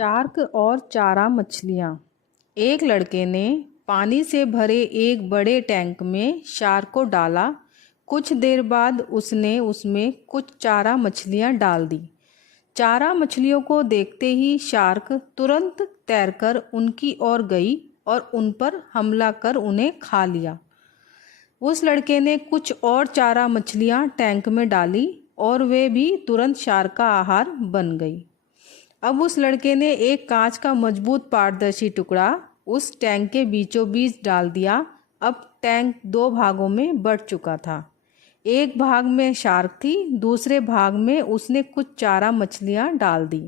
Shark और चारा मछलियाँ। एक लड़के ने पानी से भरे एक बड़े टैंक में शार्क को डाला। कुछ देर बाद उसने उसमें कुछ चारा मछलियाँ डाल दी। चारा मछलियों को देखते ही शार्क तुरंत तैरकर उनकी ओर गई और उन पर हमला कर उन्हें खा लिया। उस लड़के ने कुछ और चारा मछलियाँ टैंक में डाली और वे भी तुरंत शार्क का आहार बन गई। अब उस लड़के ने एक कांच का मजबूत पारदर्शी टुकड़ा उस टैंक के बीचों बीच डाल दिया। अब टैंक दो भागों में बंट चुका था। एक भाग में शार्क थी, दूसरे भाग में उसने कुछ चारा मछलियां डाल दी।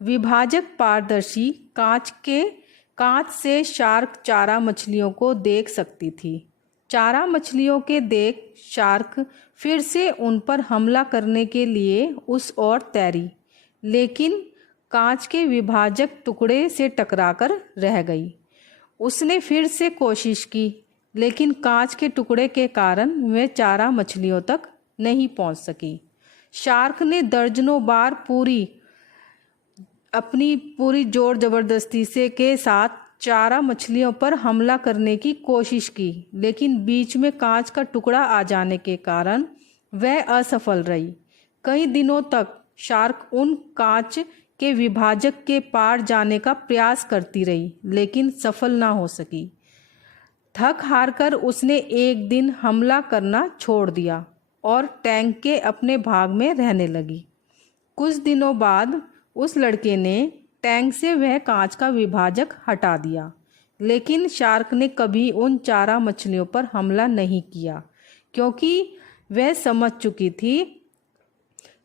विभाजक पारदर्शी कांच से शार्क चारा मछलियों को देख सकती थी। चारा मछलियों के देख शार्क फिर से उन पर हमला करने के लिए उस ओर तैरी, लेकिन कांच के विभाजक टुकड़े से टकराकर रह गई। उसने फिर से कोशिश की, लेकिन कांच के टुकड़े के कारण वह चारा मछलियों तक नहीं पहुंच सकी। शार्क ने दर्जनों बार अपनी पूरी जोर जबरदस्ती के साथ चारा मछलियों पर हमला करने की कोशिश की, लेकिन बीच में कांच का टुकड़ा आ जाने के कारण वह असफल रही। कई दिनों तक शार्क उन कांच के विभाजक के पार जाने का प्रयास करती रही, लेकिन सफल ना हो सकी। थक हारकर उसने एक दिन हमला करना छोड़ दिया और टैंक के अपने भाग में रहने लगी। कुछ दिनों बाद उस लड़के ने टैंक से वह कांच का विभाजक हटा दिया, लेकिन शार्क ने कभी उन चारा मछलियों पर हमला नहीं किया, क्योंकि वह समझ चुकी थी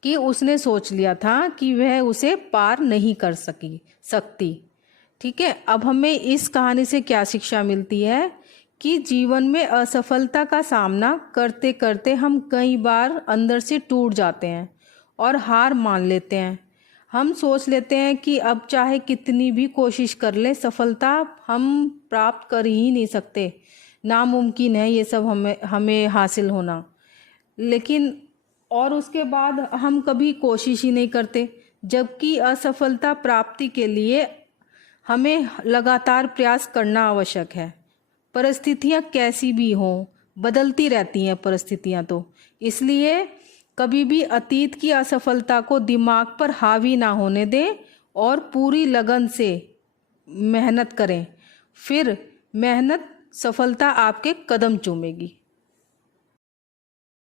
कि उसने सोच लिया था कि वह उसे पार नहीं कर सकती। ठीक है, अब हमें इस कहानी से क्या शिक्षा मिलती है कि जीवन में असफलता का सामना करते करते हम कई बार अंदर से टूट जाते हैं और हार मान लेते हैं। हम सोच लेते हैं कि अब चाहे कितनी भी कोशिश कर लें, सफलता हम प्राप्त कर ही नहीं सकते, नामुमकिन है ये सब हमें हासिल होना। लेकिन और उसके बाद हम कभी कोशिश ही नहीं करते, जबकि असफलता प्राप्ति के लिए हमें लगातार प्रयास करना आवश्यक है। परिस्थितियाँ कैसी भी हों, बदलती रहती हैं परिस्थितियाँ, तो इसलिए कभी भी अतीत की असफलता को दिमाग पर हावी ना होने दें और पूरी लगन से मेहनत करें। फिर मेहनत सफलता आपके कदम चूमेगी।